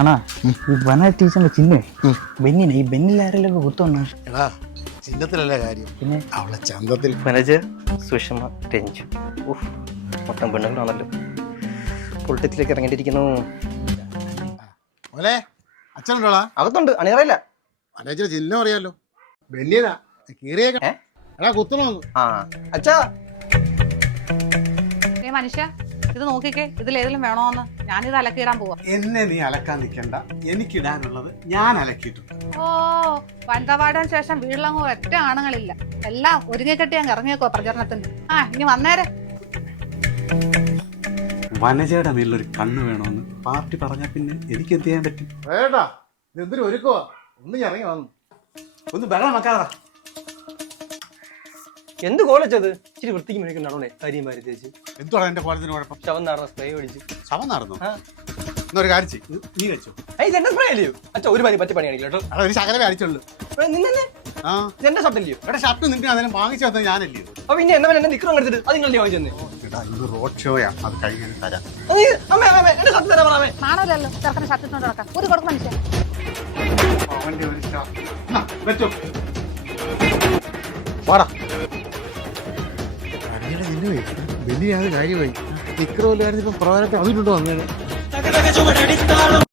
അണ്ണാ ഈ വന ടീച്ചറിന്റെ ചിഹ്നേ ബെന്നിനെ ഈ ബെന്നിലാരെല്ലാം കുത്തോണ്ണ എടാ ചിഹ്നത്തിലല്ല കാര്യം, പിന്നെ അവളെ ചന്തത്തിൽ. മനജ് സുഷമ രഞ്ജു മൊത്തം പെണ്ണുങ്ങളാണല്ലോ പൊളിറ്റിക്സിലേക്ക് ഇറങ്ങിയിട്ടിരിക്കുന്നു. ഓലെ അച്ഛനുണ്ടോളാ? അകത്തുണ്ട്, അണിയറയില്ല. മനേജിന്റെ ചിഹ്നം അറിയാലോ, ബെന്നിയതാ. കീറിയേക്ക എടാ കുത്തണോന്ന്. ആ അച്ഛാ മനുഷ്യ ഇത് നോക്കിക്കേ, ഇതിൽ ഏതെങ്കിലും വേണോന്ന്. ഞാനിത് അലക്കിയിടാൻ പോവാ. എന്നെ നീ അലക്കാൻ നിൽക്കണ്ട, എനിക്കിടാനുള്ളത് ഞാൻ അലക്കിയിട്ടുണ്ട്. ഓ, വനിതാവാർഡിന് ശേഷം വീട്ടിലങ്ങ് ഒറ്റ ആണുങ്ങളില്ല, എല്ലാം ഒരുങ്ങിക്കെട്ടി അങ്ങ് ഇറങ്ങിയേക്കോ പ്രചരണത്തിന്. ഇനി വന്നേരെ. വനജയുടെ മേലൊരു കണ്ണ് വേണമെന്ന് പാർട്ടി പറഞ്ഞാൽ പിന്നെ എനിക്ക് എന്ത് ചെയ്യാൻ പറ്റും? വേണ്ടാ, ഇതെന്തൊരു ഒരുക്കവാ. ഒന്ന് ഇറങ്ങി വന്നു. ഒന്ന് ബഹളം വെക്കാതാ. എന്ത് കോളേജത്? ഇച്ചിരി വൃത്തിക്ക് മേടിക്കണ്ടാണോടെ കാര്യം പാരി തേച്ച്. എന്തുവാണ് എന്റെ കോളേജിന് കുഴപ്പം? ശവം നാടന സ്പ്രേ മേടിച്ച്. ശവം നടന്നു. എന്നൊരു കാര്യം ചെയ്യും, നീ വെച്ചോ. എന്റെ സ്പ്രേ അല്ലയോ അച്ഛാ? ഒരു പനി പച്ച പണിയാണ് കേട്ടോ. അവിടെ ഒരു ശകലമേ അടിച്ചുള്ളൂ. നിന്നെ ആ എന്റെ ഷർട്ട് അല്ലയോ? എടാ ഷർട്ട് നിനക്ക് അതിനെ വാങ്ങിച്ചു തന്നത് ഞാനല്ലയോ? അപ്പൊ പിന്നെ എന്നെ നിക്കണം എടുത്തിട്ട് അത് നിങ്ങളല്ലേ വാങ്ങിച്ചെന്ന്? എടാ ഇത് റോഡ് ഷോയാ, അത് കഴിഞ്ഞ് തരാം. എന്റെ ഷർട്ട് തരാൻ പറയാമേ. നാണല്ലോ ചെറുക്കനെ ഷർട്ടിട്ട് നടക്കാം. ഒരു കൊടുക്കും മനുഷ്യ. അവന്റെ ഒരു ഷർട്ട് വെച്ചോ. വാടാ. ബെന്നി അത് കാര്യമായി നിക്കറോല്ലായിരുന്നു. ഇപ്പൊ പ്രധാനത്തെ അതിട്ടുണ്ടോ വന്നേനെ.